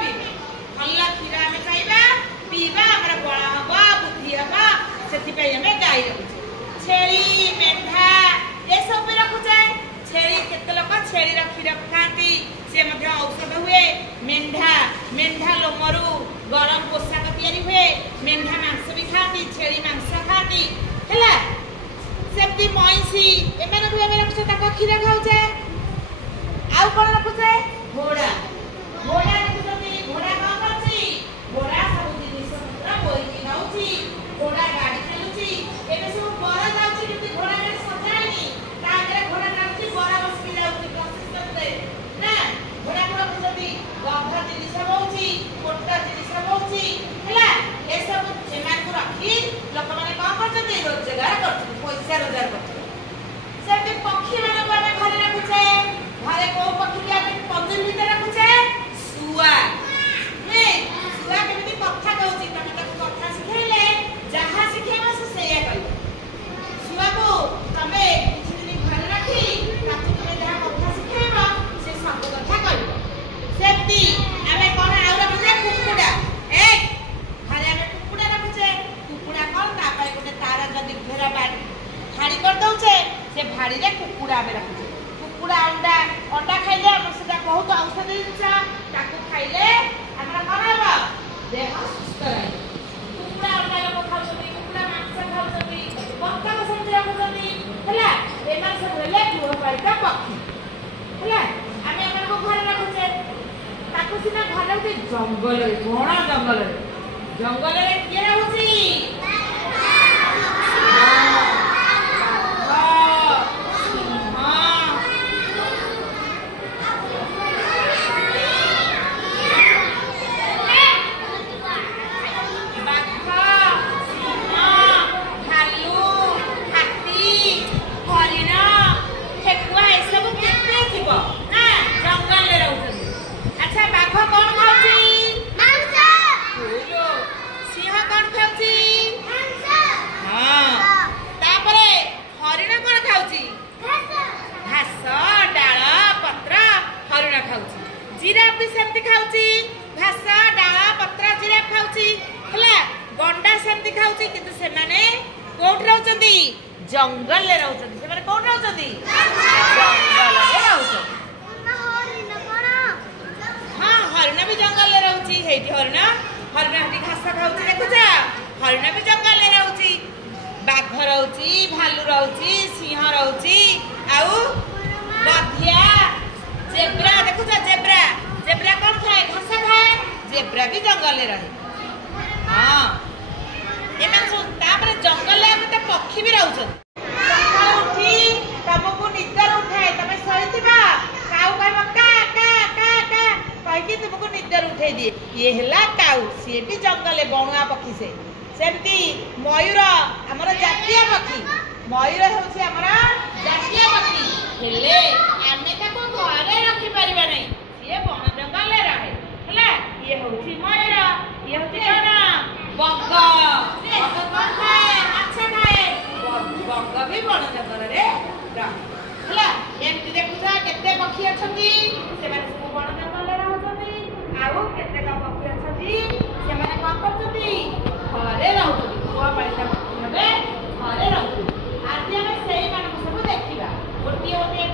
पीबा भल क्षीर आम खाइबा पीबा आमर बल हम बुद्धि हम से आम गाई रखुचे छेली मेढ़ा ये सब भी रखुचे छेली केते लोक छेली क्षीर खाती से औषध हुए मेढ़ा लोमरू गरम पोशाक तैयारी हुए मेढ़ा मांस भी खाती छेली मांस खाती है सेमती मईसी एम रखुचे क्षीर खाऊचे आउ कौन रखुचे घोड़ा घोड़ा रखुचे घोड़ा कौन करछि घोड़ा सब जिनिस पत्र बोइकी नउछि घोड़ा गाड़ी चलुछि एबे सब बरा जाउछि किति घोड़ा गाड़ी सजाइनी ता आगे घोड़ा जाउछि बरा बसकी जाउछि प्रोसेस करते ना घोड़ा को रखुछति गंधा जिनिस होउछि कोटा जिनिस होउछि हैला ए सब एमान को रखी लोक माने का करछति रोजगार करछति पैसा रोजगार करछति सेते पक्षी माने को आमे घरे रखुछे घरे को पक्षी के आमे पंजर भीतर रखुछे सुआ ने सुआ केमिति कथा कहउछि तमे ताको कथा सिखेले जहा सिखेबा से सेया कहबो सुआ को तमे किछि दिन घरे रखी ताको तमे जहा कथा सिखेबा से सब कथा कहबो सेति आमे कोन आउ रखुछे कुकुडा एक घरे आमे कुकुडा रखुछे कुकुडा कोन ता पाई गोटे तारा जदी घेरा बाड़ी खाड़ी कर दउछे से भाड़ी रे कुकुडा आमे रखुछे कुकुडा अंडा खाइले हम सेटा बहुत औषधि जिनिस ताको खाइले हमरा कोन हबो देह सुस्थ रहे कुकुडा अंडा लोक खाउछथि कुकुडा मांस खाउछथि बत्ता को समझ रखुछथि हैला एमान सब हेले गृहपालिका पक्षी हैला आमे हमर को घर रखुछे ताको सिना घर होते जंगल रे घोड़ा जंगल रे के रहउछि जिराफ भी सेमती खाउची घास डाल पत्र जिराफ खाउची हला गंडा सेमती खाउची किंतु से माने कोठ रहउचंदी जंगल ले रहउचंदी से माने कोठ रहउचंदी जंगल ले रहउचंदी हां हरिण भी जंगल ले रहउची हेठी हरिण हेठी घास खाउची देखुचा हरिण भी जंगल ले रहउची बाघ रहउची भालू रहउची सिंह रहउची आउ गधिया जेब्रा देखुचा जेब्रा कौन खाए घास खाए जेब्रा भी जंगल में रहे हां एमन सुन तापर जंगल में त पक्षी भी रहउछन उठी तुमको निद्र उठाए तमे सहितबा काऊ कहबा का का का का कहि कि तुमको निद्र उठाई दिए ये हला काऊ से भी जंगल में बणुआ पक्षी से सेमती मयूर हमर जातीय पक्षी मयूर होछि हमर जातीय पक्षी हेले आमे ताको घरे रखि परिबा नै ये बन जंगल ले रहे हला ये होछि मयूर ये होछि कोना बग कौन खाए अच्छा खाए बग भी बन जंगल रे हला एमति देखुछा केते पक्षी अछंती से माने सब बन जंगल रे रहउछंती आउ केते का पक्षी अछंती से माने कोन करछंती घरे रहउछंती कोआ पाइता पक्षी हबे घरे रहउछंती आज हमें सेही माने सब देखिबा गोटी गोटी